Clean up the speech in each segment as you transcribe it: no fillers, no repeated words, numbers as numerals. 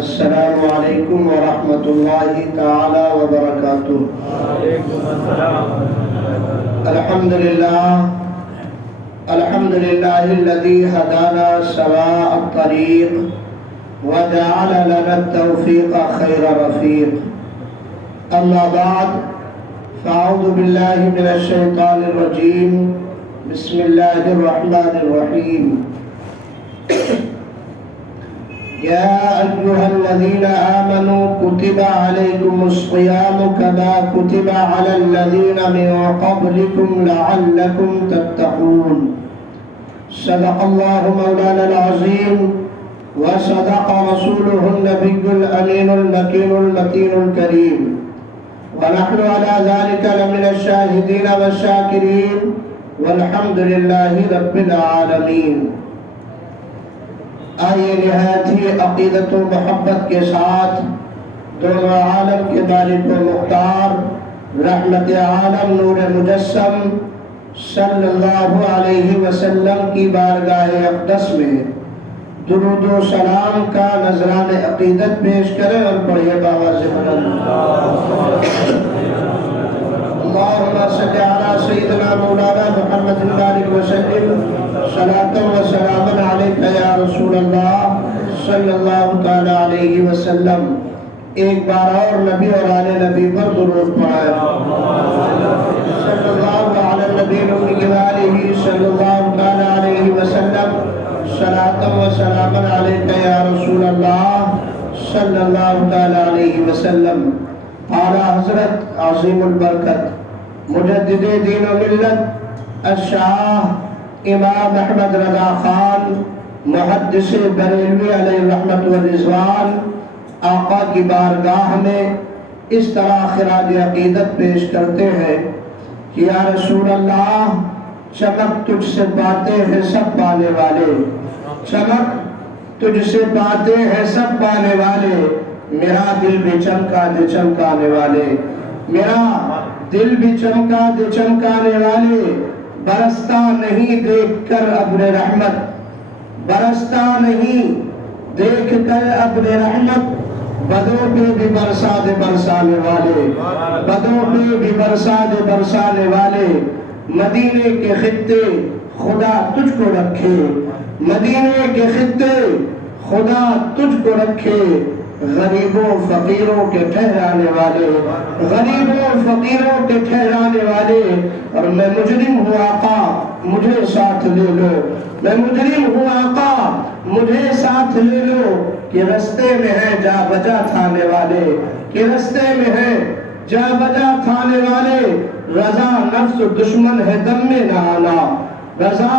السلام علیکم ورحمۃ اللہ تعالی وبرکاتہ۔ الحمد للہ الذی ہدانا سواء الطریق وجعل لنا التوفیق خیر رفیق۔ اما بعد فاعوذ باللہ من الشیطان الرجیم، بسم اللہ الرحمن الرحیم۔ یا ایھا الذین آمنوا کتب علیکم الصیام کما کتب علی الذین من قبلکم لعلکم تتقون۔ صدق اللہ مولانا العظیم وصدق رسولہ النبی الامین المکین المتین الکریم، ونحن على ذلك لمن الشاہدین والشاکرین، والحمد للہ رب العالمین۔ آئیے نہایت ہی عقیدت و محبت کے ساتھ دونوں عالم کے مالک و مختار رحمت عالم نور مجسم صلی اللہ علیہ وسلم کی بارگاہ اقدس میں درود و سلام کا نذران عقیدت پیش کریں اور پڑھیے باواز بلند۔ اللہم صلی علی سیدنا مولانا محمد بارک وسلم، صلاۃ و سلام علیک یا رسول اللہ صلی اللہ تعالی علیہ وسلم۔ ایک بار اور نبی اور آل نبی پر درود پڑھائیں۔ صلی اللہ علی نبی الامی صلی اللہ تعالی علیہ وسلم، صلاۃ و سلام علیک یا رسول اللہ صلی اللہ تعالی علیہ وسلم۔ اعلیٰ حضرت عظیم البرکت مجدد دین و ملت الشاہ امام احمد رضا خان محدث بریلوی علیہ رحمت و رضوان آقا کی بارگاہ میں اس طرح خراج عقیدت پیش کرتے ہیں کہ یا رسول اللہ، چمک تجھ سے پاتے ہیں سب پانے والے، چمک تجھ سے پاتے ہیں سب پانے والے، میرا دل بھی چمکا دے چمکانے والے، میرا دل بھی چمکا دے چمکانے والے، برستا نہیں دیکھ کر ابر رحمت، برستا نہیں دیکھ کر ابر رحمت، بدوں پہ بھی برسا دے برسانے والے، بدوں پہ بھی برسا دے برسانے والے۔ مدینے کے خطے خدا تجھ کو رکھے، مدینے کے خطے خدا تجھ کو رکھے، غریبوں فقیروں کے ٹھہرانے والے، غریبوں فقیروں کے ٹھہرانے والے۔ اور میں مجرم ہوں آقا مجھے ساتھ لے لو، میں مجرم ہوں آقا مجھے ساتھ لے لو، کہ رستے میں ہے جا بجا تھانے والے، کہ رستے میں ہے جا بجا تھانے والے۔ رضا نفس دشمن ہے دم میں نہ آنا، رضا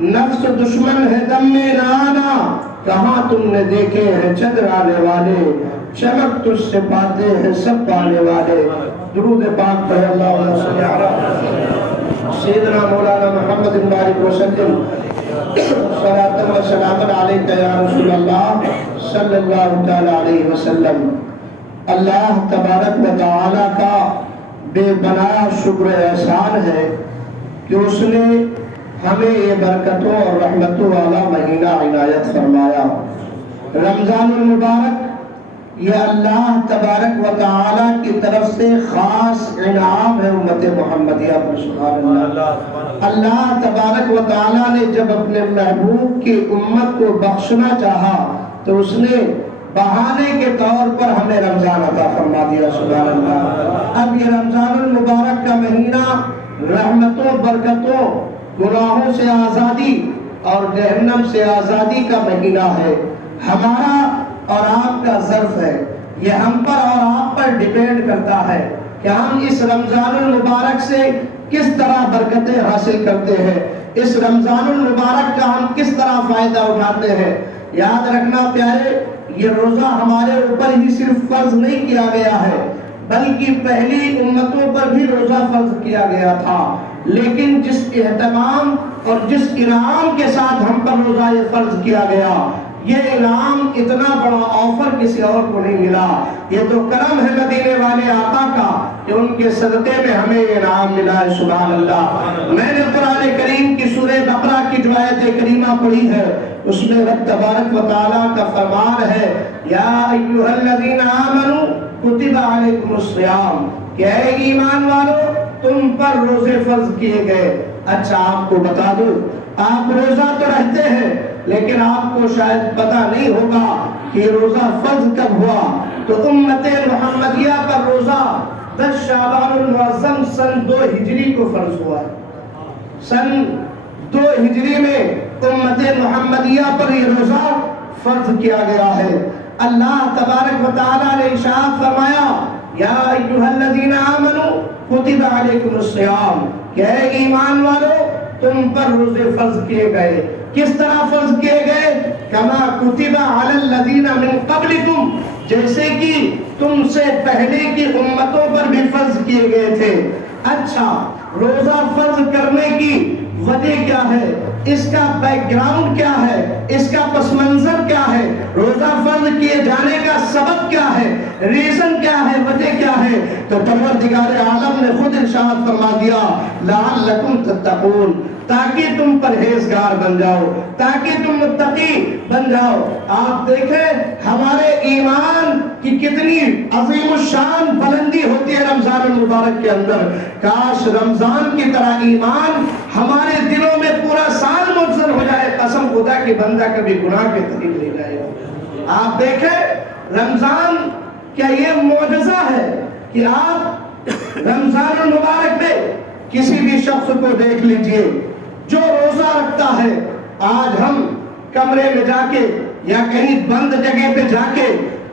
نفس دشمن ہے دم میں نہ آنا، کہاں تم نے دیکھے ہیں چدرانے والے، چمک تجھ سے پاتے ہیں سب پانے والے۔ درود پاک پڑھے اللہم صلی علی سیدنا مولانا محمد بارک وسلم، صلاۃ و سلام علیک یا رسول اللہ صلی اللہ تعالی علیہ وسلم۔ اللہ تبارک و تعالی کا بے پناہ شکر احسان ہے کہ اس نے ہمیں یہ برکتوں اور رحمتوں والا مہینہ عنایت فرمایا۔ رمضان المبارک یہ اللہ تبارک و تعالی کی طرف سے خاص انعام ہے امت محمدیہ پر، سبحان اللہ۔ اللہ تبارک و تعالی نے جب اپنے محبوب کی امت کو بخشنا چاہا تو اس نے بہانے کے طور پر ہمیں رمضان عطا فرما دیا، سبحان اللہ۔ اب یہ رمضان المبارک کا مہینہ رحمتوں، برکتوں، گناہوں سے آزادی اور جہنم سے آزادی کا مہینہ ہے۔ ہمارا اور آپ کا ظرف ہے، یہ ہم پر اور آپ پر ڈیپینڈ کرتا ہے کہ ہم اس رمضان المبارک سے کس طرح برکتیں حاصل کرتے ہیں، اس رمضان المبارک کا ہم کس طرح فائدہ اٹھاتے ہیں۔ یاد رکھنا پیارے، یہ روزہ ہمارے اوپر ہی صرف فرض نہیں کیا گیا ہے، بلکہ پہلی امتوں پر بھی روزہ فرض کیا گیا تھا، لیکن جس اہتمام اور جس انعام کے ساتھ ہم پر روزہ یہ فرض کیا گیا، یہ انعام اتنا بڑا آفر کسی اور کو نہیں ملا. یہ تو کرم ہے مدینے والے آقا کا کہ ان کے صدقے میں ہمیں یہ انعام ملا ہے. سبحان اللہ. میں نے قرآن کریم کی سورہ بقرہ کی جو آیت کریمہ پڑھی ہے اس میں رب تبارک و تعالیٰ کا فرمان ہے یا ایھا الذین آمنوا کتب علیکم الصیام کہ اے ایمان والو تم پر روزے فرض کیے گئے. اچھا آپ کو بتا دوں آپ روزہ تو رہتے ہیں لیکن آپ کو شاید پتہ نہیں ہوگا کہ روزہ فرض کب ہوا. تو امت محمدیہ پر روزہ 10 شعبان المعظم سن 2 ہجری کو فرض ہوا. سن 2 ہجری میں امت محمدیہ پر یہ روزہ فرض کیا گیا ہے. اللہ تبارک و تعالیٰ نے ارشاد فرمایا یا ایھا الذین آمنوا کتب علیکم الصیام کہ اے ایمان والو تم پر روزے فرض کیے گئے. کس طرح فرض کیے گئے؟ کما کتب علی الذین من قبلکم جیسے کہ تم سے پہلے کی امتوں پر بھی فرض کیے گئے تھے. اچھا روزہ فرض کرنے کی وجہ کیا ہے؟ اس کا بیک گراؤنڈ کیا ہے؟ اس کا پس منظر کیا ہے؟ روزہ فرض کیے جانے کا سبب کیا ہے؟ ریزن کیا ہے؟ وجہ کیا ہے؟ تو پروردگار عالم نے خود ارشاد فرما دیا لعلکم تتقون تاکہ تم پرہیزگار بن جاؤ، تاکہ تم متقی بن جاؤ. آپ دیکھیں ہمارے ایمان کی کتنی عظیم الشان بلندی ہوتی ہے رمضان المبارک کے اندر. کاش رمضان کی طرح ایمان ہمارے دلوں میں پورا سال منزل ہو جائے. قسم خدا کی بندہ کبھی گناہ کے طریق لے جائے. آپ دیکھیں رمضان کیا یہ معجزہ ہے کہ آپ رمضان المبارک میں کسی بھی شخص کو دیکھ لیجئے جو روزہ رکھتا ہے. آج ہم کمرے میں جا کے یا کہیں بند جگہ پہ جا کے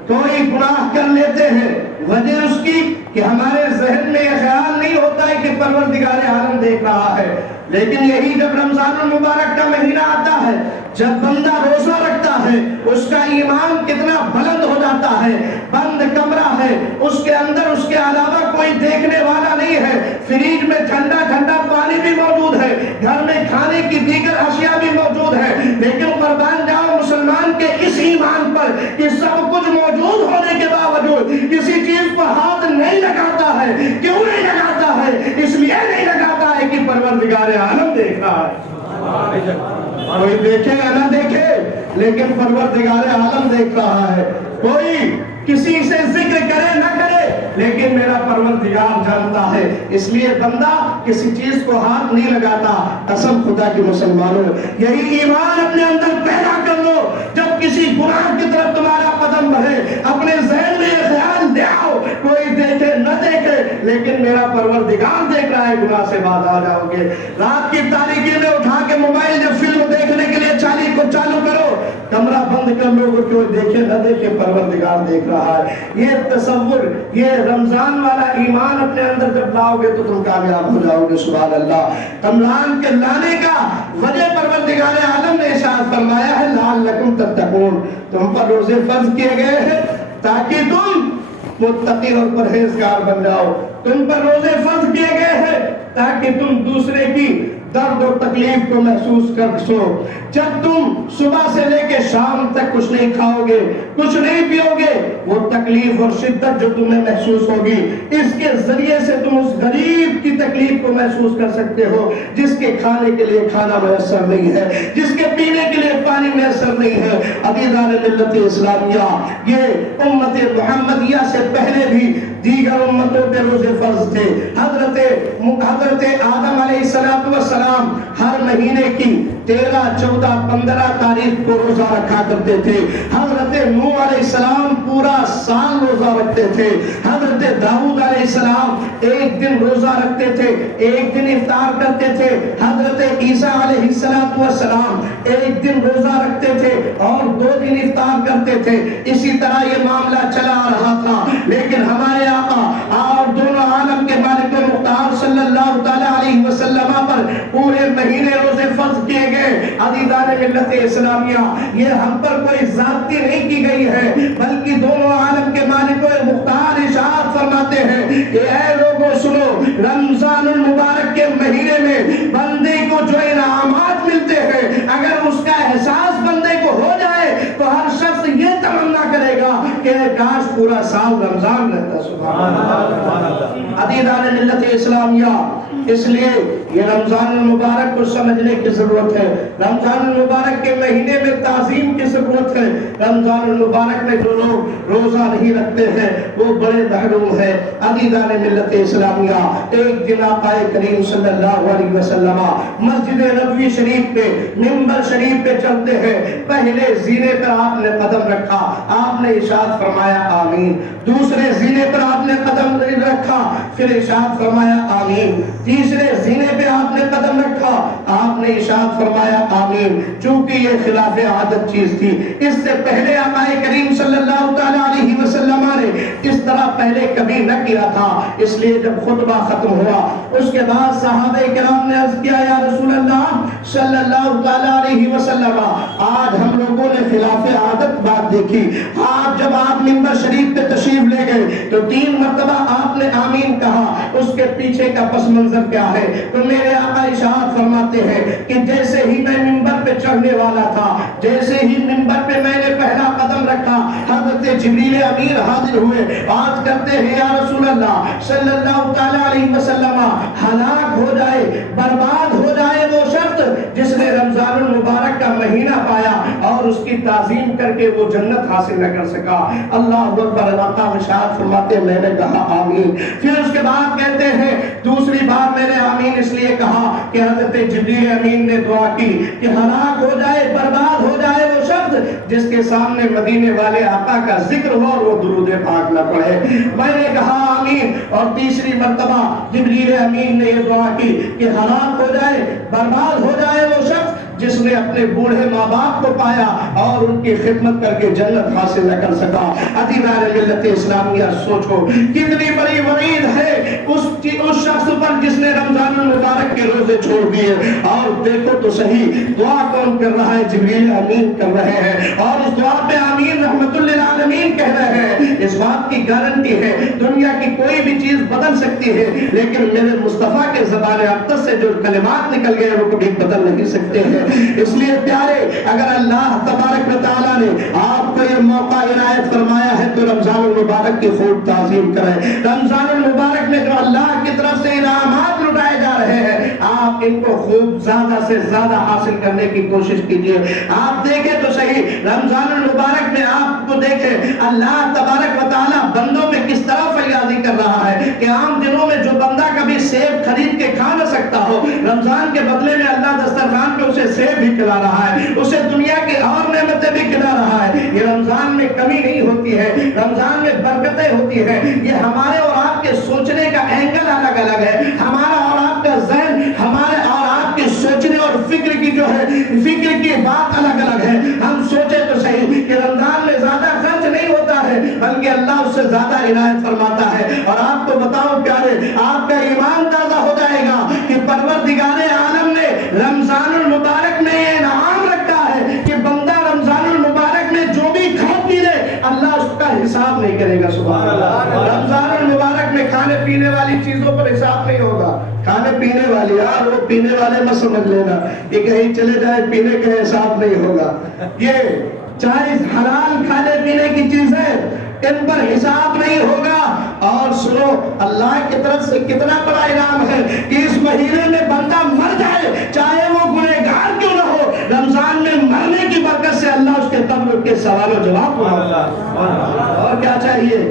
کوئی گناہ کر لیتے ہیں. وجہ اس کی کہ ہمارے ذہن میں یہ خیال نہیں ہوتا ہے کہ پروردگار عالم دیکھ رہا ہے. لیکن یہی جب رمضان المبارک کا مہینہ آتا ہے جب بندہ روزہ رکھتا ہے اس کا ایمان کتنا بلند ہو جاتا ہے. بند کمرہ ہے اس کے اندر اس کے علاوہ کوئی دیکھنے والا نہیں ہے. فریج میں ٹھنڈا ٹھنڈا پانی بھی موجود ہے، گھر میں کھانے کی دیگر اشیاء بھی موجود ہے. لیکن قربان جاؤ مسلمان کے اس ایمان پر کہ سب کچھ موجود ہونے کے باوجود کسی چیز پر ہاتھ نہیں لگاتا ہے. کیوں نہیں لگاتا ہے؟ اس لیے نہیں لگاتا ہے کہ پروردگار عالم دیکھ رہا ہے. کوئی دیکھے یا نہ دیکھے لیکن پروردگار عالم دیکھ رہا ہے. کوئی کسی سے ذکر کرے نہ کرے لیکن میرا پروردگار جانتا ہے. اس لیے بندہ کسی چیز کو ہاتھ نہیں لگاتا. قسم خدا کی مسلمانوں یہی ایمان اپنے اندر پیدا کر لو. جب کسی گناہ کی طرف تمہارا قدم بڑھے اپنے ذہن میں یہ خیال لے آؤ کوئی دیکھے نہ دیکھے لیکن میرا پروردگار دیکھ رہا ہے. گناہ سے باز آ جاؤ گے. رات کی تاریکی میں اٹھا کے موبائل جب فلم دیکھنے کے لیے چالو کرو کمرہ بند کر لو کہ کوئی دیکھے نہ دیکھے پروردگار دیکھ رہا ہے. یہ تصور یہ رمضان والا ایمان اپنے اندر جب لاؤ گے تو تم کامیاب ہو جاؤ گے. سبحان اللہ. رمضان کے لانے کا وجہ پروردگار عالم نے ارشاد فرمایا ہے لعلکم تتقون تم پر روزے فرض کیے گئے ہیں تاکہ تم متقی اور پرہیزگار بن جاؤ. تم پر روزے فرض کیے گئے ہیں تاکہ تم دوسرے کی درد اور تکلیف کو محسوس کر سو. جب تم صبح سے لے کے شام تک کچھ نہیں کھاؤ گے کچھ نہیں پیو گے وہ تکلیف اور شدت جو تمہیں محسوس ہوگی اس کے ذریعے سے تم اس غریب کی تکلیف کو محسوس کر سکتے ہو جس کے کھانے کے لیے کھانا میسر نہیں ہے، جس کے پینے کے لیے پانی میسر نہیں ہے. عزیزان ملت اسلامیہ یہ امت محمدیہ سے پہلے بھی دیگر امتوں پہ روزے فرض تھے. حضرت آدم علیہ السلام ہر مہینے کی 13، 14، 15 تاریخ کو روزہ رکھا کرتے تھے. حضرت نوح علیہ السلام پورا سال روزہ رکھتے تھے. حضرت داؤد علیہ السلام ایک دن روزہ رکھتے تھے، ایک دن افطار کرتے تھے. حضرت عیسیٰ علیہ السلام ایک دن روزہ رکھتے تھے اور 2 دن افطار کرتے تھے. اسی طرح یہ معاملہ چلا آ رہا تھا. لیکن ہمارے آقا اور دونوں عالم کے مالک مختار صلی اللہ تعالی علیہ وسلم پر پورے مہینے روزے فرض کیے گئے. عزیزان ملت اسلامیہ یہ ہم پر کوئی زیادتی نہیں کی گئی ہے بلکہ دونوں عالم کے مالک مختار ارشاد فرماتے ہیں کہ اے لوگوں سنو رمضان المبارک کے مہینے میں بندے کو جو انعامات ملتے ہیں اگر اس کا احساس بندے کو ہو جائے تو کہ کاش پورا سال رمضان رہتا. سبحان اللہ. عزیزان ملت اسلامیہ، اس لیے یہ رمضان المبارک کو سمجھنے کی ضرورت ہے. رمضان المبارک کے مہینے میں تعظیم کی ضرورت ہے. رمضان المبارک میں جو لوگ روزہ نہیں رکھتے ہیں وہ بڑے محروم ہیں. عزیزان ملت اسلامیہ، ایک دن آقا کریم صلی اللہ علیہ وسلم مسجد نبوی شریف پہ منبر شریف پہ چلتے ہیں. پہلے زینے پر آپ نے قدم رکھا، آپ نے ارشاد فرمایا آمین. دوسرے زینے پر آپ نے قدم رکھا، پھر ارشاد فرمایا آمین. تیسرے زینے پہ آپ نے قدم رکھا، آپ نے ارشاد فرمایا آمین. چونکہ یہ خلاف عادت چیز تھی، اس سے پہلے آقا کریم صلی اللہ علیہ وسلم نے اس طرح پہلے کبھی نہ کیا تھا. اس لیے جب خطبہ ختم ہوا اس کے بعد صحابہ کرام نے عرض کیا یا رسول اللہ صلی اللہ علیہ وسلم، آج ہم لوگوں نے خلاف عادت بات دیکھی. آج جب آپ منبر شریف پہ تشریف لے گئے تو 3 مرتبہ آپ نے آمین کہا. اس کے پیچھے کا پس منظر کیا ہے؟ تو میرے آقا ارشاد فرماتے ہیں کہ جیسے ہی میں منبر پہ چڑھنے والا تھا، جیسے ہی منبر پہ میں نے پہلا قدم رکھا، حضرت جبریل امین حاضر ہوئے. آج کرتے ہیں یا رسول اللہ صلی اللہ علیہ وسلم، ہلاک ہو جائے، برباد ہو جائے وہ شخص جس نے رمضان المبارک کا مہینہ پایا اور اس کی تعظیم کر کے وہ جنت حاصل نہ کر سکا. اللہ اکبر. آقا ارشاد فرماتے میں نے کہا آمین. پھر اس کے بعد کہتے ہیں دوسری بار میں نے آمین اس لیے کہا کہ حضرت جبریل امین نے دعا کی کہ ہلاک ہو جائے، برباد ہو جائے وہ شخص جس کے سامنے مدینے والے آقا کا ذکر ہو اور وہ درود پاک نہ پڑھے. میں نے کہا آمین. اور تیسری مرتبہ جبریل امین نے یہ دعا کی کہ ہلاک ہو جائے، برباد ہو جائے وہ شخص جس نے اپنے بوڑھے ماں باپ کو پایا اور ان کی خدمت کر کے جنت حاصل نہ کر سکا. عزیزان ملت اسلامیہ، سوچو کتنی بڑی وعید ہے اس شخص پر جس نے رمضان المبارک کے روزے چھوڑ دیے. اور دیکھو تو صحیح دعا کون کر رہا ہے؟ جبریل امین کر رہے ہیں. اور اس دعا پہ آمین رحمت للعالمین کہہ رہے ہیں. اس بات کی گارنٹی ہے دنیا کی کوئی بھی چیز بدل سکتی ہے، لیکن میرے مصطفیٰ کے زبان اقدس سے جو کلمات نکل گئے وہ کبھی بدل نہیں سکتے ہیں. اس لیے پیارے، اگر اللہ تبارک و تعالیٰ نے آپ کو یہ موقع عنایت فرمایا ہے تو رمضان المبارک کی خوب تعظیم کریں. رمضان المبارک میں جو اللہ کی طرف سے انعامات لٹائے جا رہے ہیں آپ ان کو خوب زیادہ سے زیادہ حاصل کرنے کی کوشش کیجئے. آپ دیکھیں تو صحیح رمضان المبارک میں آپ کو دیکھیں اللہ تبارک و تعالیٰ بندوں میں کس طرح فیاضی کر رہا ہے کہ عام دنوں میں جو بندہ کبھی سیب خرید کے کھا نہ سکتا ہو، رمضان کے بدلے میں اللہ دسترخوان پہ اسے سیب بھی کھلا رہا ہے، اسے دنیا کی اور نعمتیں بھی کھلا رہا ہے. یہ رمضان میں کمی نہیں ہوتی ہے، رمضان میں برکتیں ہوتی ہے. یہ ہمارے اور آپ کے سوچنے کا اینگل الگ الگ ہے. ہمارا اور آپ کا ذہن، ہمارے اور آپ کے سوچنے اور فکر کی جو ہے فکر کی بات الگ الگ ہے. ہم سوچے تو صحیح کہ رمضان میں زیادہ خرچ نہیں ہوتا ہے بلکہ اللہ اس سے زیادہ عنایت فرماتا ہے. اور آپ کو بتاؤ پیارے، آپ کا ایمان تازہ ہو جائے گا کہ پروردگار عالم نے رمضان المبارک میں یہ انعام رکھا ہے کہ بندہ رمضان المبارک میں جو بھی کھا پی لے اللہ اس کا حساب نہیں کرے گا. سبحان اللہ. رمضان المبارک میں کھانے پینے والی چیزوں پر حساب نہیں ہوگا. کھانے پینے والی، یار وہ پینے والے مت سمجھ لینا کہ کہیں چلے جائے پینے کا حساب نہیں ہوگا. یہ چاہے حلال کھانے پینے کی چیز ہے ان پر حساب نہیں ہوگا. اور سنو اللہ کی طرف سے کتنا بڑا انعام ہے کہ اس مہینے میں بندہ مر جائے چاہے وہ گنہگار کیوں نہ ہو، رمضان میں مرنے کی برکت سے اللہ اس کے قبر کے سوال و جواب ہوگا. اور کیا چاہیے؟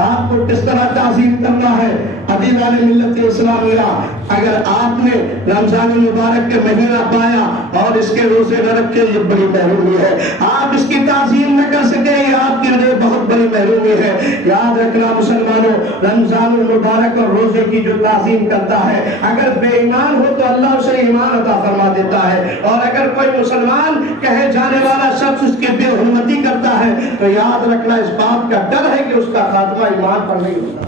آپ کو کس طرح تعظیم کرنا ہے. عزیزان ملت اسلامیہ، اگر آپ نے رمضان المبارک کے مہینہ پایا اور اس کے روزے نہ رکھے یہ بڑی محرومی ہے. آپ اس کی تعظیم نہ کر سکے یہ آپ کے لیے بہت بڑی محرومی ہے. یاد رکھنا مسلمانوں، رمضان المبارک اور روزے کی جو تعظیم کرتا ہے اگر بے ایمان ہو تو اللہ اسے ایمان عطا فرما دیتا ہے. اور اگر کوئی مسلمان کہے جانے والا شخص اس کی بے حرمتی کرتا ہے تو یاد رکھنا اس بات کا ڈر ہے کہ اس کا خاتمہ ایمان پر نہیں ہوتا.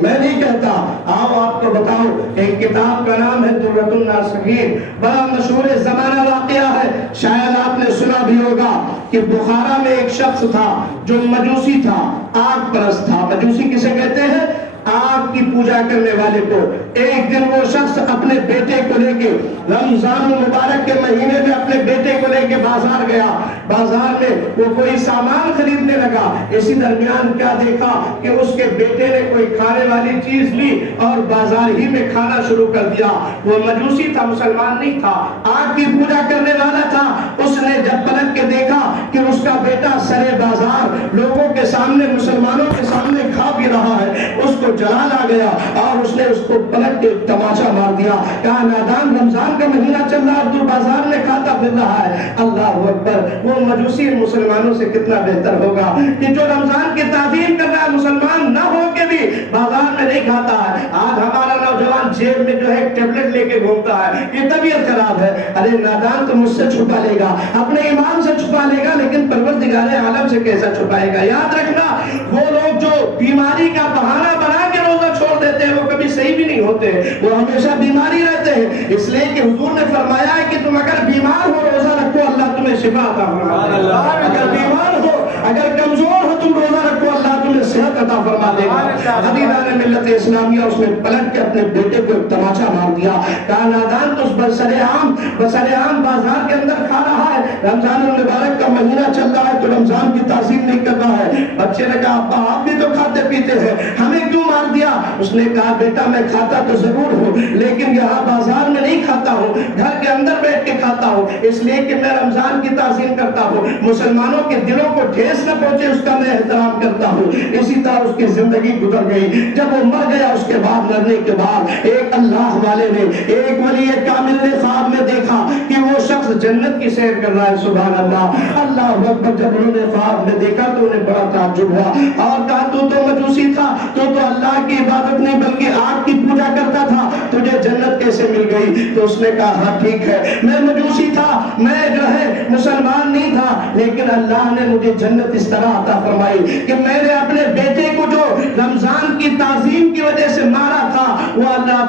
میں نہیں کہتا. آؤ آپ کو بتاؤں، ایک کتاب کا نام ہے درۃ الناصحین، بڑا مشہور زمانہ واقعہ ہے، شاید آپ نے سنا بھی ہوگا کہ بخارا میں ایک شخص تھا جو مجوسی تھا، آگ پرست تھا. مجوسی کسے کہتے ہیں؟ آگ کی پوجا کرنے والے کو. ایک دن وہ شخص اپنے بیٹے کو لے کے رمضان المبارک کے مہینے میں اپنے بیٹے کو لے کے بازار گیا. بازار میں وہ کوئی سامان خریدنے لگا. اسی درمیان کیا دیکھا کہ اس کے بیٹے نے کوئی کھانے والی چیز لی اور بازار ہی میں کھانا شروع کر دیا. وہ مجوسی تھا, مسلمان نہیں تھا, آگ کی پوجا کرنے والا تھا. اس نے جب پلٹ کے دیکھا کہ اس کا بیٹا سرے بازار لوگوں کے سامنے, مسلمانوں کے سامنے کھا پی رہا ہے, اس کو جلال آ گیا اور اس نے اس کو پلٹ کے تماشا مار دیا. کہا نادان, رمضان کا مہینہ چل رہا ہے, تو بازار میں کھاتا پھر رہا ہے. اللہ اکبر. وہ مجوسی مسلمانوں سے کتنا بہتر ہوگا کہ جو رمضان کی تعظیم کر رہا ہے, مسلمان نہ ہو کے بھی بازار میں نہیں کھاتا ہے. آج ہمارا نوجوان جیب میں جو ہے ٹیبلٹ لے کے گھومتا ہے, یہ طبیعت خراب ہے. ارے نادان, تو مجھ سے چھپا لے گا, اپنے ایمان سے چھپا لے گا, لیکن پروردگار عالم سے کیسا چھپائے گا. یاد رکھنا, وہ لوگ جو بیماری کا بہانہ بنا کے روزہ چھوڑ دیتے ہیں وہ کبھی صحیح بھی نہیں ہوتے, وہ ہمیشہ بیماری رہتے ہیں. اس لیے کہ حضور نے فرمایا ہے کہ تم اگر بیمار ہو روزہ رکھو, اللہ تمہیں شفا عطا فرما دے گا. اگر بیمار ہو, اگر کمزور ہو, تم روزہ رکھو, اللہ تمہیں صحت عطا فرما دے گا. حدیث ملت اسلامیہ اس نے پلٹ کے اپنے بیٹے کو ایک تماچا مار دیا. کہا نادان, تو بسرعام بازار کے اندر کھا رہا ہے, رمضان المبارک کا مہینہ چل رہا ہے تو رمضان کی تعظیم نہیں کر رہا ہے. بچے نے کہا ابا آپ بھی تو کھاتے پیتے ہیں, ہمیں کیوں مار دیا؟ اس نے کہا بیٹا میں کھاتا تو ضرور ہوں, لیکن یہاں بازار میں نہیں کھاتا ہوں, گھر کے اندر بیٹھ کے کھاتا ہوں, اس لیے کہ میں رمضان کی تعظیم کرتا ہوں, مسلمانوں کے دلوں کو ٹھیس نہ پہنچے اس کا میں احترام کرتا ہوں. اسی طرح اس کی زندگی گزر گئی. جب وہ مر گیا, اس کے بعد مرنے کے بعد ایک اللہ والے نے, ایک ولی کامل نے خواب میں دیکھا کہ وہ شخص جنت کی سیر کر رہا ہے. سبحان اللہ, اللہ اکبر. جب انہوں نے خواب میں دیکھا تو انہیں بڑا تعجب ہوا اور کہا تو مجوسی تھا, تو اللہ کی عبادت نہیں بلکہ آگ کی پوجا کرتا تھا, تجھے جنت کیسے مل گئی؟ تو اس نے کہا ہاں ٹھیک ہے, میں مجوسی تھا, میں جو ہے مسلمان نہیں تھا, لیکن اللہ نے مجھے جنت اس طرح عطا فرمائی کہ میں نے اپنے بیٹے کو جو رمضان کی تعظیم کی وجہ سے مارا تھا, وہ اللہ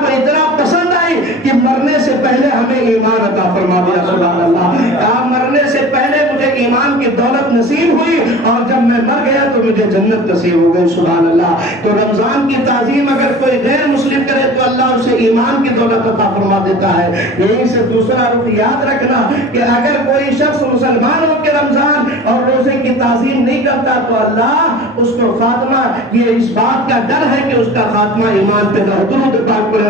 کو اتنا پسند آئی کہ مرنے سے پہلے ہمیں ایمان عطا فرما دیا. سبحان اللہ. کہا مرنے سے پہلے مجھے ایمان کی دولت نصیب ہوئی اور جب میں مر گیا تو مجھے جنت نصیب ہو گئی. سبحان اللہ. تو رمضان کی تعظیم اگر کوئی غیر مسلم کرے تو اللہ اسے ایمان کی دولت عطا فرما دیتا ہے. یہیں سے دوسرا رخ یاد رکھنا کہ اگر کوئی شخص مسلمان ہو کے رمضان اور روزے کی تعظیم نہیں کرتا تو اللہ اس کو خاتمہ, یہ اس بات کا ڈر ہے کہ اس کا خاتمہ ایمان پہ نہ ہو. درود پاک پڑھیں.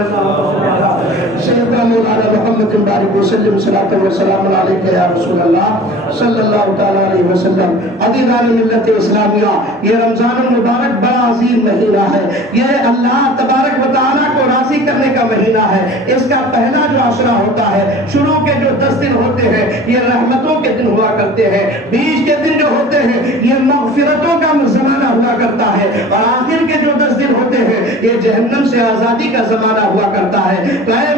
سیدنا مولانا محمد بارک وسلم صلاۃ و سلام علیک یا رسول اللہ صلی اللہ تعالی علیہ وسلم. عزیزان ملت اسلامیہ, یہ رمضان المبارک بڑا عظیم مہینہ ہے. یہ اللہ تبارک و تعالیٰ کو راضی کرنے کا مہینہ ہے. اس کا پہلا جو عشرہ ہوتا ہے, شروع کے جو 10 دن ہوتے ہیں یہ رحمتوں کے دن ہوا کرتے ہیں, بیچ کے دن جو ہوتے ہیں یہ مغفرتوں کا زمانہ ہوا کرتا ہے, اور آخر کے جو 10 دن ہوتے ہیں یہ جہنم سے آزادی کا زمانہ ہوا کرتا ہے. تو اے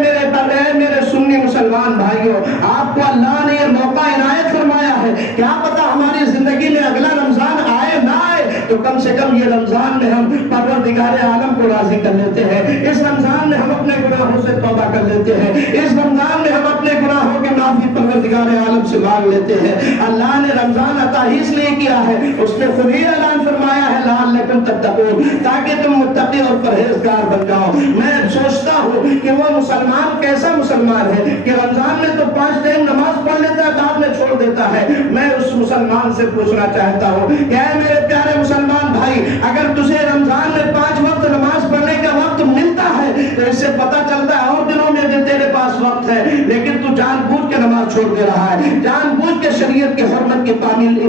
میرے سنی مسلمان بھائیوں, آپ کو اللہ نے یہ موقع عنایت فرمایا ہے, کیا پتہ ہماری زندگی میں اگلا رمضان آئے نہ آئے, تو کم سے کم یہ رمضان میں ہم پروردگار عالم کو راضی کر لیتے ہیں. اس رمضان میں ہم اپنے گناہوں سے توبہ کر لیتے ہیں. اس رمضان میں ہم اپنے گناہوں کی معافی پروردگار عالم سے مانگ لیتے ہیں. اللہ نے رمضان عطا ہی اس لیے کیا ہے, اس نے خود ہی اعلان فرمایا ہے لعلکم تتقون, تاکہ تم متقی اور پرہیزگار بن جاؤ. میں سوچتا ہوں کہ وہ مسلمان کیسا مسلمان ہے کہ رمضان میں تو 5 ٹائم نماز پڑھ لیتا ہے, بعد میں چھوڑ دیتا ہے. میں اس مسلمان سے پوچھنا چاہتا ہوں کہ اے میرے پیارے مسلمان بھائی, اگر تجھے رمضان میں 5 وقت نماز پڑھنے کا وقت ملتا ہے تو اس سے پتہ چلتا ہے اور دنوں میں بھی تیرے پاس وقت ہے, لیکن تو جان بوجھ کے نماز چھوڑ دے رہا ہے, جان بوجھ کے شریعت کی حرمت کی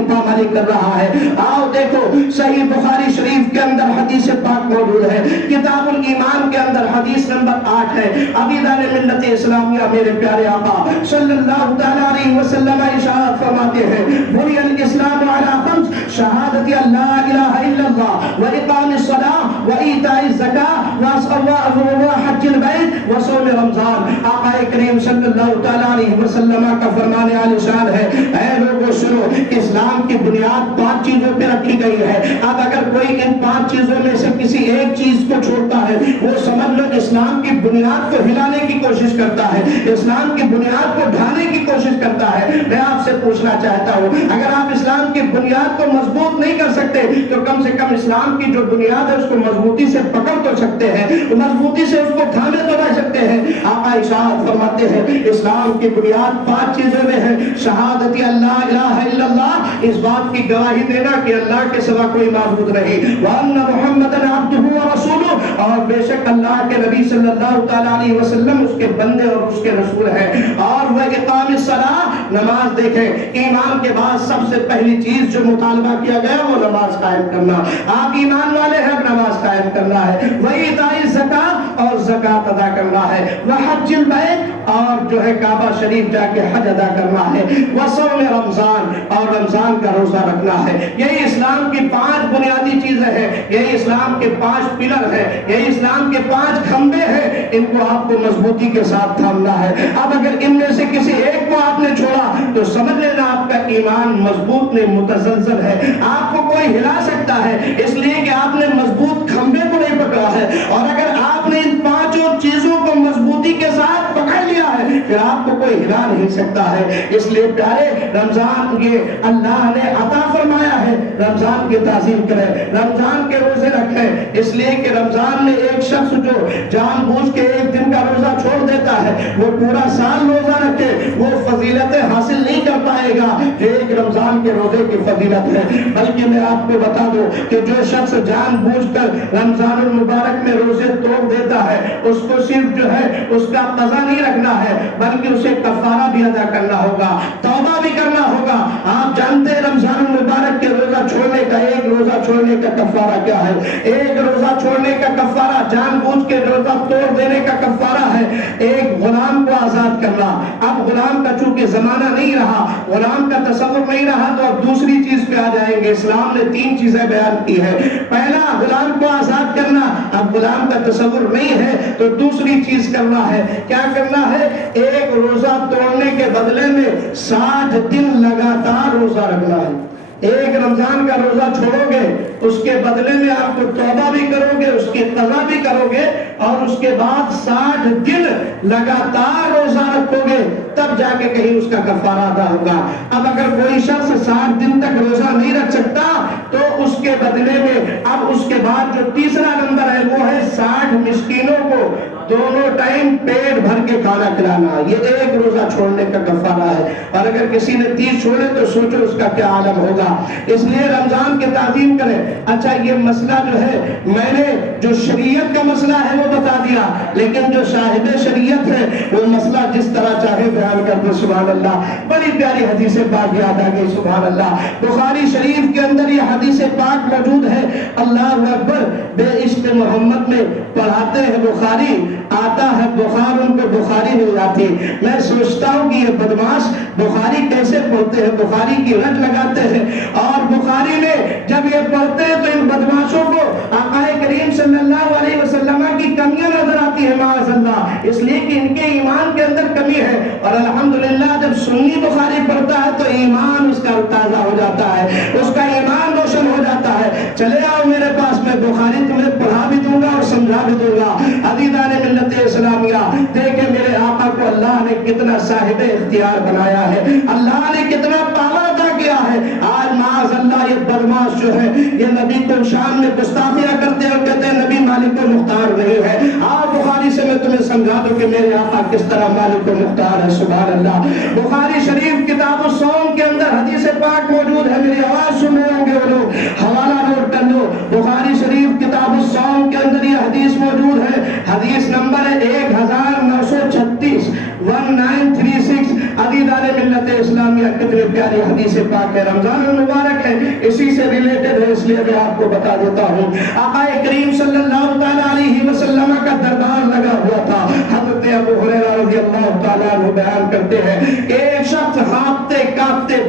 پامالی کر رہا ہے. آؤ دیکھو, صحیح بخاری شریف کے اندر حدیث پاک موجود ہے, کتاب الایمان کے اندر حدیث نمبر 8 ہے. عقیدہ ملت اسلامیہ میرے پیارے آقا صلی اللہ تعالی علیہ وسلم ارشاد فرماتے ہیں, بنی الاسلام علی 5, شہادت اللہ الہ الا اللہ و اقام الصلاۃ و ایتاء الزکاۃ و حج البیت و صوم رمضان. آقا کریم صلی اللہ تعالی علیہ وسلم کا فرمان عالی شان ہے, اے لوگوں سنو, اسلام کی بنیاد 5 چیزوں پہ رکھی گئی ہے. اب اگر کوئی ان 5 چیزوں میں سے کسی ایک چیز کو چھوڑتا ہے, وہ سمجھ لو اسلام کی بنیاد کو ہلانے کی کوشش کرتا ہے, اسلام کی بنیاد کو ڈھانے کی کوشش کرتا ہے. میں آپ سے پوچھنا چاہتا ہوں, اگر آپ اسلام کی بنیاد کو مضبوط نہیں کر سکتے سکتے تو کم سے کم اسلام کی جو بنیاد ہے اس کو مضبوطی سے پکڑ تو سکتے ہیں، مضبوطی سے اس کو تھامے تو رہ سکتے ہیں۔ آقا ارشاد فرماتے ہیں اسلام کی بنیاد 5 چیزوں میں ہے: شہادت اللہ الہ الا اللہ، اس بات کی گواہی دینا کہ اللہ کے سوا کوئی معبود نہیں، وان محمد عبدہ ورسولہ، اور بے شک اللہ کے نبی صلی اللہ تعالی علیہ وسلم اس کے بندے اور اس کے رسول ہیں، اور وہ اقام الصلاۃ، نماز۔ دیکھیں ایمان کے بعد سب سے پہلی چیز جو مطالبہ کیا گیا وہ نماز قائم کرنا۔ آپ ایمان والے ہیں، نماز قائم کرنا ہے۔ وَإِيتَاءِ الزَّکاۃ، اور زکات ادا کرنا ہے۔ وَحَجِّ الْبَیْتِ، اور جو ہے کعبہ شریف جا کے حج ادا کرنا ہے۔ وَصَوْمِ رمضان، اور رمضان کا روزہ رکھنا ہے۔ یہی اسلام کی 5 بنیادی چیزیں ہیں، یہی اسلام کے 5 پلر ہیں، یہی اسلام کے 5 کھمبے ہیں، ان کو آپ کو مضبوطی کے ساتھ تھامنا ہے۔ اب اگر ان میں سے کسی ایک کو آپ نے چھوڑا تو سمجھ لینا آپ کا ایمان مضبوط نہیں، متزلزل ہے، آپ کو کوئی ہلا سکتا ہے، اس لیے کہ آپ نے مضبوط کھمبے کو نہیں پکڑا ہے۔ اور اگر آپ نے ان 5 چیزوں کو مضبوطی کے ساتھ پکڑ لیا ہے پھر آپ کو کوئی ہلا نہیں سکتا ہے۔ اس لیے پیارے رمضان یہ اللہ نے عطا فرمایا ہے، رمضان کی تعظیم کریں، رمضان کے روزے رکھیں، اس لیے کہ رمضان میں ایک شخص جو جان بوجھ کے ایک دن کا روزہ چھوڑ دیتا ہے وہ پورا سال روزہ رکھے وہ فضیلتیں حاصل نہیں کر پائے گا جو ایک رمضان کے روزے کی فضیلت ہے۔ بلکہ میں آپ کو بتا دوں کہ جو شخص جان بوجھ کر رمضان المبارک میں روزے توڑ دیتا ہے اس کو صرف جو ہے اس کا قضا نہیں رکھنا ہے بلکہ اسے کفارہ بھی ادا کرنا ہوگا، توبہ بھی کرنا ہوگا۔ آپ جانتے ہیں رمضان المبارک کے روزہ چھوڑنے کا، ایک روزہ چھوڑنے کا کفارہ کیا ہے؟ ایک روزہ چھوڑنے کا کفارہ، جان بوجھ کے روزہ توڑ دینے کا کفارہ ہے ایک غلام کو آزاد کرنا۔ اب غلام کا چونکہ زمانہ نہیں رہا، غلام کا تصور نہیں رہا تو اب دوسری چیز پہ آ جائیں گے۔ اسلام نے 3 چیزیں بیان کی ہے۔ پہلا غلام کو آزاد کرنا، اب غلام کا تصور نہیں ہے تو دوسری چیز کرنا ہے۔ کیا کرنا ہے؟ ایک روزہ توڑنے کے بدلے میں 60 دن لگاتار روزہ رکھنا ہے۔ ایک رمضان کا روزہ چھوڑو گے اس کے بدلے میں آپ کو توبہ بھی کرو گے، اس کی قضا بھی کرو گے اور اس کے بعد 60 دن لگاتار روزہ رکھو گے تب جا کے کہیں اس کا کفارہ ادا ہوگا۔ اب اگر کوئی شخص 60 دن تک روزہ نہیں رکھ سکتا تو اس کے بدلے میں اب اس کے بعد جو تیسرا نمبر ہے وہ ہے 60 مسکینوں کو دونوں ٹائم پیٹ بھر کے کھانا کھلانا۔ یہ ایک روزہ چھوڑنے کا کفارہ ہے، اور اگر کسی نے 30 چھوڑے تو سوچو اس کا کیا عالم ہوگا۔ اس لیے رمضان کی تعظیم کریں۔ اچھا یہ مسئلہ جو ہے میں نے جو شریعت کا مسئلہ ہے وہ بتا دیا، لیکن جو صاحب شریعت ہے وہ مسئلہ جس طرح چاہے بیان کر دے۔ سبحان اللہ، بڑی پیاری حدیث پاک یاد آ گئی۔ سبحان اللہ، بخاری شریف کے اندر یہ حدیث پاک موجود ہے۔ اللہ اکبر، بے عشق محمد میں پڑھاتے ہیں بخاری، آتا ہے بخار ان کو بخاری نہیں آتی۔ میں سوچتا ہوں کہ یہ بدماش بخاری کیسے پڑھتے ہیں، بخاری کی رٹ لگاتے ہیں، اور بخاری میں جب یہ پڑھتے ہیں تو ان بدماشوں کو آقا کریم صلی اللہ علیہ وسلم کی کمیاں نظر آتی ہے معاذ اللہ، اس لیے کہ ان کے ایمان کے اندر کمی ہے۔ اور الحمدللہ جب سنی بخاری پڑھتا ہے تو ایمان اس کا تازہ ہو جاتا ہے، اس کا ایمان روشن ہو جاتا ہے۔ چلے آؤ میرے پاس، میں بخاری تمہیں پڑھا بھی دوں گا اور سمجھا بھی دوں گا۔ عزیزان ملت اسلامیہ، دیکھیں میرے آقا کو اللہ نے کتنا صاحب اختیار بنایا ہے، اللہ نے کتنا پاور عطا کیا ہے۔ آج معاذ اللہ یہ بدماش جو ہے یہ نبی کو شان میں گستاخیاں کرتے ہیں اور کہتے ہیں نبی مالک و مختار نہیں ہے۔ آج بخاری سے میں تمہیں سمجھا دوں کہ میرے آقا کس طرح مالک و مختار ہے۔ سبحان اللہ، بخاری شریف کتاب الصوم کے اندر حدیث پاک موجود ہے، میری آواز سن رہے ہوں گے وہ لوگ، حوالہ نوٹ کر لو۔ بخاری شریف کتاب الصوم کے اندر یہ حدیث موجود ہے، حدیث نمبر ہے 1936 1936۔ عزیزان ملت اسلامیہ کتنے پیاری حدیث پاک ہے، رمضان المبارک ہے، اسی سے ریلیٹڈ ہے، اس لیے میں آپ کو بتا دیتا ہوں۔ آقا کریم صلی اللہ تعالی علیہ وسلم کا دربار لگا ہوا تھا۔ حضرت ابو ہریرہ رضی اللہ تعالیٰ عنہ بیان کرتے ہیں کہ ایک شخص ہانپتے کانپتے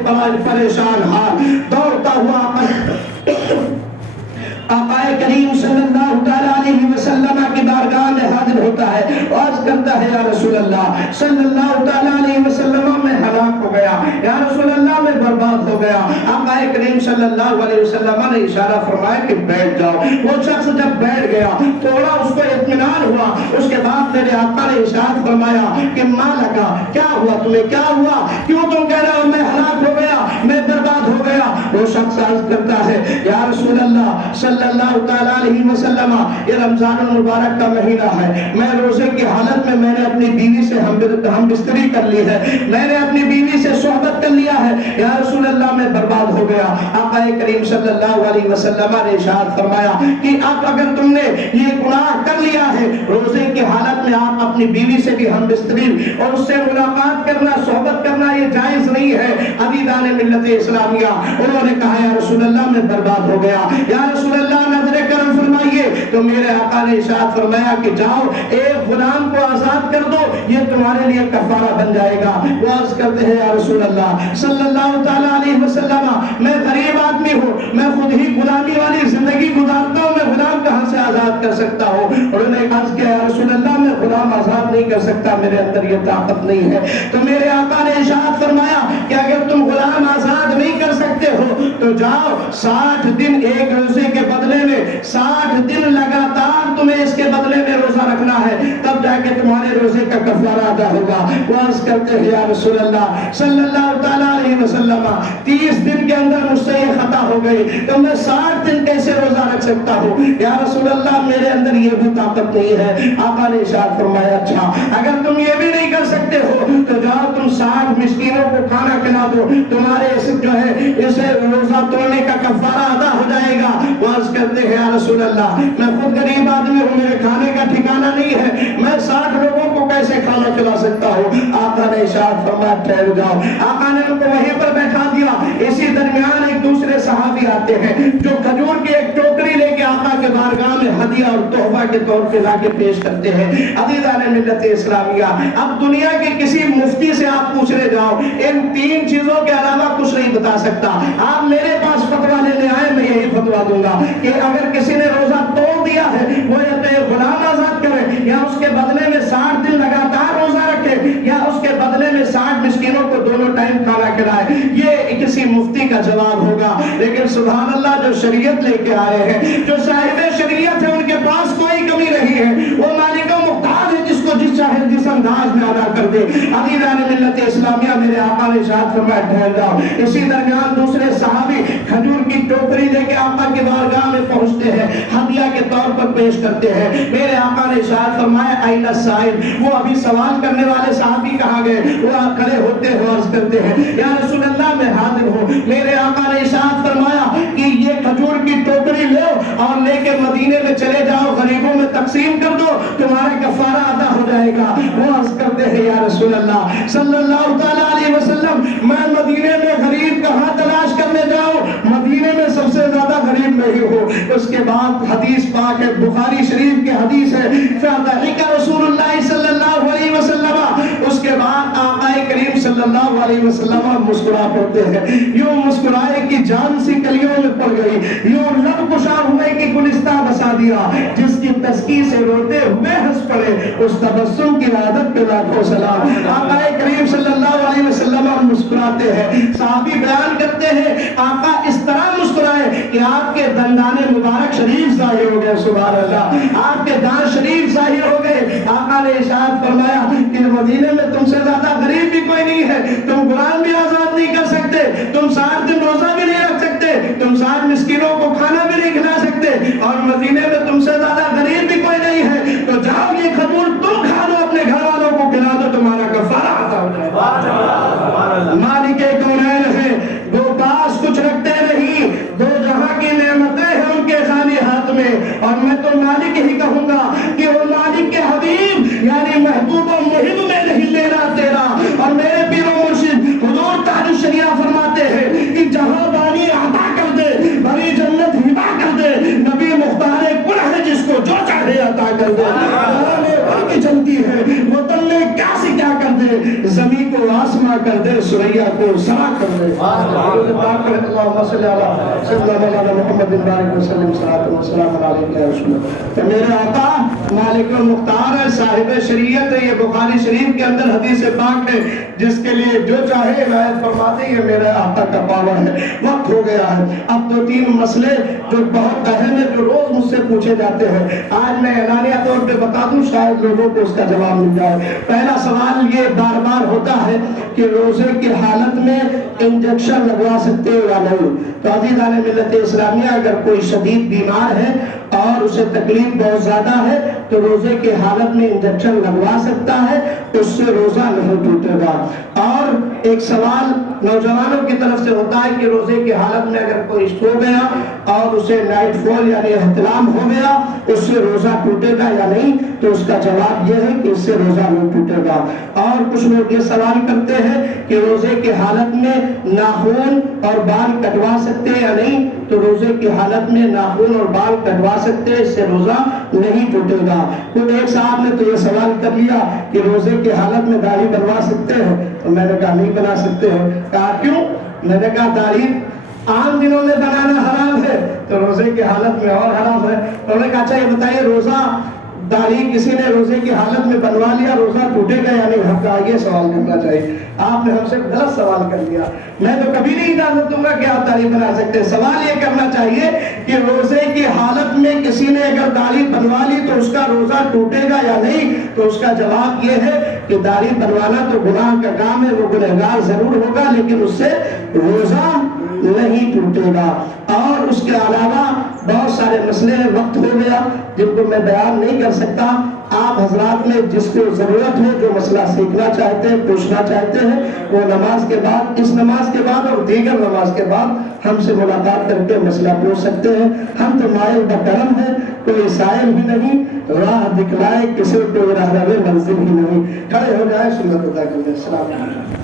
پریشان حال دوڑتا ہوا آقا کریم صلی اللہ تعالی علیہ وسلم کی بارگاہ میں حاضر ہوتا ہے، عرض کرتا ہے یا رسول اللہ صلی اللہ تعالی علیہ وسلم میں ہلاک ہو گیا، یا رسول اللہ میں برباد ہو گیا۔ آقا کریم صلی اللہ علیہ وسلم نے اشارہ فرمایا کہ بیٹھ جاؤ۔ وہ شخص جب بیٹھ گیا تھوڑا اس کو اطمینان ہوا، اس کے بعد میرے آقا نے ارشاد فرمایا کہ ماں لگا، کیا ہوا تمہیں، کیا ہوا، کیوں تم کہہ رہے ہو میں ہلاک ہو گیا، میں برباد ہو گیا؟ وہ وہ شخص عرض کرتا ہے یا رسول اللہ صلی اللہ تعالیٰ علیہ وسلم یہ رمضان المبارک کا مہینہ ہے، میں روزے کی حالت میں نے اپنی بیوی سے ہم بستری کر لی ہے، میں نے اپنی بیوی سے صحبت کر لیا ہے، یا رسول اللہ میں برباد ہو گیا۔ آقا کریم صلی اللہ علیہ وسلم نے ارشاد فرمایا کہ اب اگر تم نے یہ گناہ کر لیا ہے، روزے کی حالت میں آپ اپنی بیوی سے بھی ہم بستری اور اس سے ملاقات کرنا، صحبت کرنا یہ جائز نہیں ہے۔ عزیزان ملت اسلامیہ انہوں نے کہا یا رسول اللہ میں برباد ہو گیا، یا رسول اللہ نظر کرم فرمائیے، تو میرے آقا نے ارشاد فرمایا کہ جاؤ ایک غلام کو آزاد کر دو، یہ تمہارے لیے کفارہ بن جائے گا۔ وہ عرض کرتے ہیں یا رسول اللہ صلی اللہ تعالیٰ علیہ وسلم میں غریب آدمی ہوں، میں خود ہی غلامی والی زندگی گزارتا ہوں، میں غلام کہاں سے آزاد کر سکتا ہوں؟ اور انہوں نے عرض کیا یا رسول اللہ میں غلام آزاد نہیں کر سکتا، میرے اندر یہ طاقت نہیں ہے۔ تو میرے آقا نے ارشاد فرمایا کہ اگر تم غلام آزاد نہیں کر سکتے ہو تو جاؤ 60 دن ایک روزے کے بدلے میں 60 دن لگاتار تمہیں اس کے بدلے میں روزہ رکھنا ہے، تب جا کے تمہارے روزے کا کفارہ ادا ہوگا۔ وہ عرض کرتے ہیں یا رسول اللہ صلی اللہ تعالیٰ علیہ وسلم 30 دن کے اندر مجھ سے یہ خطا ہو گئی تو میں 60 دن کیسے روزہ رکھ سکتا ہوں؟ یا رسول اللہ میرے اندر یہ بھی طاقت نہیں ہے۔ آقا نے ارشاد فرمایا اچھا اگر تم یہ بھی نہیں کر سکتے ہو تو جاؤ تم 60 مسکینوں کو کھانا کھلا دو، تمہارے اسے روزہ توڑنے کا کفارہ ادا ہو جائے گا۔ وہ عرض کرتے ہیں یا رسول اللہ میں خود غریب آدمی ہوں، میرے کھانے کا ٹھکانہ نہیں ہے، میں 60 لوگوں کو کیسے کھانا کھلا سکتا ہوں؟ آقا نے ارشاد فرمایا ٹھہر جاؤ۔ آقا نے ان کو وہیں پر بیٹھا دیا۔ اسی درمیان ایک دوسرے صحابی آتے ہیں جو کھجور کی ایک ٹوکری لے کے آقا کے بارگاہ میں ہدیہ اور تحفہ کے طور پہ لا کے پیش کرتے ہیں۔ عزیزان ملت اسلامیہ اب دنیا کے کسی مفتی سے آپ پوچھنے جاؤ ان 3 چیزوں کے علاوہ کچھ نہیں بتا سکتا۔ آپ میرے پاس فتویٰ لینے آئے، میں یہی فتویٰ دوں گا کہ اگر کسی نے روزہ توڑ دیا ہے وہ یا تو ایک غلام آزاد کرے یا اس کے بدلے میں 60 دن لگاتار روزہ رکھے یا اس کے بدلے میں 60 مسکینوں کو دونوں ٹائم کھانا کھلائے۔ یہ کسی مفتی کا جواب ہوگا، لیکن سبحان اللہ جو شریعت لے کے آئے ہیں، جو صاحب شریعت ہے، ان کے پاس کوئی کمی نہیں ہے، وہ مالک و مختار ہے، جس کو جس چاہے جس انداز میں ادا کر دے۔ عزیزان ملت اسلامیہ میرے آقا نے ارشاد فرمایا ٹھہر جاؤ۔ اسی درمیان دوسرے صحابی کھجور کی ٹوکری لے کے آقا کی بارگاہ میں پہنچتے ہیں، ہدیہ کے طور پر پیش کرتے ہیں۔ میرے آقا نے ارشاد فرمایا این السائل، وہ ابھی سوال کرنے والے صحابی کہاں گئے؟ وہ کھڑے ہوتے ہیں عرض کرتے ہیں یا رسول اللہ میں حاضر ہوں۔ میرے آقا نے ارشاد فرمایا کہ یہ کھجور کی ٹوکری لو اور لے کے مدینے میں چلے جاؤ، غریبوں میں تقسیم کر دو، تمہارا کفارہ ادا ہو جائے گا۔ وہ عرض کرتے ہیں یا رسول اللہ صلی اللہ تعالیٰ علیہ وسلم میں مدینے میں غریب کہاں تلاش کرنے جاؤں؟ مدینے میں سب سے زیادہ غریب میں ہی ہوں۔ اس کے بعد حدیث پاک ہے، بخاری شریف کی حدیث ہے، فضحک رسول اللہ صلی اللہ علیہ وسلم۔ اس کے بعد آقا کریم صلی اللہ علیہ وسلم مسکرا پڑتے ہیں، یوں مسکرائے کہ جان سی کلیوں میں پڑ گئی، یوں لب کشا ہوئے کہ گلستہ بسا دیا، جس کی تسکی سے روتے ہوئے ہنس پڑے، اس تبسم کی عادت پہ لاکھوں سلام۔ آقا کریم صلی اللہ علیہ وسلم مسکراتے ہیں۔ صحابی بیان کرتے ہیں آقا اس طرح مسکرائے کہ آپ کے دندان مبارک شریف ظاہر ہو گئے، سبحان اللہ، آپ کے دانت شریف ظاہر ہو گئے۔ آقا نے ارشاد فرمایا کہ مدینے میں تم سے زیادہ غریب بھی کوئی نہیں ہے، تم غلام بھی آزاد نہیں کر سکتے، تم 60 دن روزہ بھی نہیں رکھ سکتے، تم 60 مسکینوں کو کھانا بھی نہیں کھلا سکتے، اور مدینے میں تم سے زیادہ غریب بھی کوئی نہیں ہے، تو جاؤ یہ کھجور تم کھا لو، اپنے گھر والوں کو کھلا دو، تمہارا کفارہ عطا ہو جائے گا۔ مالک کونین ہے، وہ پاس کچھ رکھتے نہیں، دو جہاں کی نعمتیں ہیں ان کے خالی ہاتھ میں، اور میں تو مالک ہی کہوں گا کہ وہ مالک کے حبیب یعنی محبوب و محب میں نہیں لینا تیرا۔ اور میرے پیر و مرشد حضور تاج الشریعہ فرماتے ہیں کہ جہاں بانی عطا کر دے، بڑی جنت ہبا کر دے، نبی مختار کل ہے جس کو جو چاہے عطا کر دے۔ کی چلتی ہے وطن میں کیا سے کیا کر دے، زمین کو آسماں کر دے، سریا کو سما کر دے۔ اللہم صلی اللہ صلی اللہ علیہ محمد بارک وسلم صلاۃ و سلام علیک یا رسول اللہ۔ تو میرے آقا مالک المختار ہے، صاحب شریعت ہے، یہ بخاری شریف کے اندر حدیث پاک ہے، جس کے لیے جو چاہے روایت فرماتے ہیں، میرے آقا کا پاور ہے۔ وقت ہو گیا ہے، اب 2-3 مسئلے جو بہت اہم ہے، جو روز مجھ سے پوچھے جاتے ہیں. آج میں اعلانیہ طور پہ بتا دوں، شاید لوگوں کو اس کا جواب مل جائے. پہلا سوال یہ بار بار ہوتا ہے کہ روزے کی حالت میں انجیکشن لگوا سکتے ہو یا نہیں. تو عزیزان ملت اسلامیہ، اگر کوئی شدید بیمار ہے اور اسے تکلیف بہت زیادہ ہے تو روزے کی حالت میں انجیکشن لگوا سکتا ہے، اس سے روزہ نہیں ٹوٹے گا. اور ایک سوال نوجوانوں کی طرف سے ہوتا ہے کہ روزے کی حالت میں اگر کوئی سو گیا اور اسے نائٹ فال یعنی احتلام ہو گیا، اس سے روزہ ٹوٹے گا یا نہیں. تو اس کا جواب یہ ہے کہ اس سے روزہ نہیں ٹوٹے گا. اور کچھ لوگ یہ سوال کرتے ہیں کہ روزے کی حالت میں ناخن اور بال کٹوا سکتے ہیں یا نہیں. تو روزے کی حالت میں ناخن اور بال کٹوا سکتے ہیں، اس سے روزہ نہیں ٹوٹے گا. خود ایک صاحب نے تو یہ سوال کر لیا کہ روزے کی حالت میں داڑھی بنوا سکتے ہیں. تو میں نے کہا نہیں بنا سکتے ہیں. کہا کیوں؟ میں نے کہا داڑھی عام دنوں میں بنانا حرام ہے تو روزے کی حالت میں اور حرام ہے. تو انہوں نے کہا اچھا یہ بتائیے، روزہ داڑھی کسی نے روزے کی حالت میں بنوا لیا، روزہ ٹوٹے گا یا نہیں؟ ہم کہا یہ سوال کرنا چاہیے. آپ نے ہم سے غلط سوال کر لیا. میں تو کبھی نہیں اجازت دوں گا کہ آپ داڑھی بنا سکتے ہیں. سوال یہ کرنا چاہیے کہ روزے کی حالت میں کسی نے اگر داڑھی بنوا لی تو اس کا روزہ ٹوٹے گا یا نہیں. تو اس کا جواب یہ ہے کہ داڑھی بنوانا تو گناہ کا کام ہے، وہ گنہگار ضرور ہوگا لیکن اس سے روزہ نہیں ٹوٹے گا. اور اس کے علاوہ بہت سارے مسئلے ہیں، وقت ہو گیا جن کو میں بیان نہیں کر سکتا. آپ حضرات میں جس کو ضرورت ہو، جو مسئلہ سیکھنا چاہتے ہیں، پوچھنا چاہتے ہیں، وہ نماز کے بعد، اس نماز کے بعد اور دیگر نماز کے بعد ہم سے ملاقات کر کے مسئلہ پوچھ سکتے ہیں. ہم تو مائل بکرم ہیں، کوئی سائل ہی نہیں، راہ دکھلائے کسی کو راہ منزل ہی نہیں. کھڑے ہو جائے، سنت ادا کر لیں. السلام علیکم.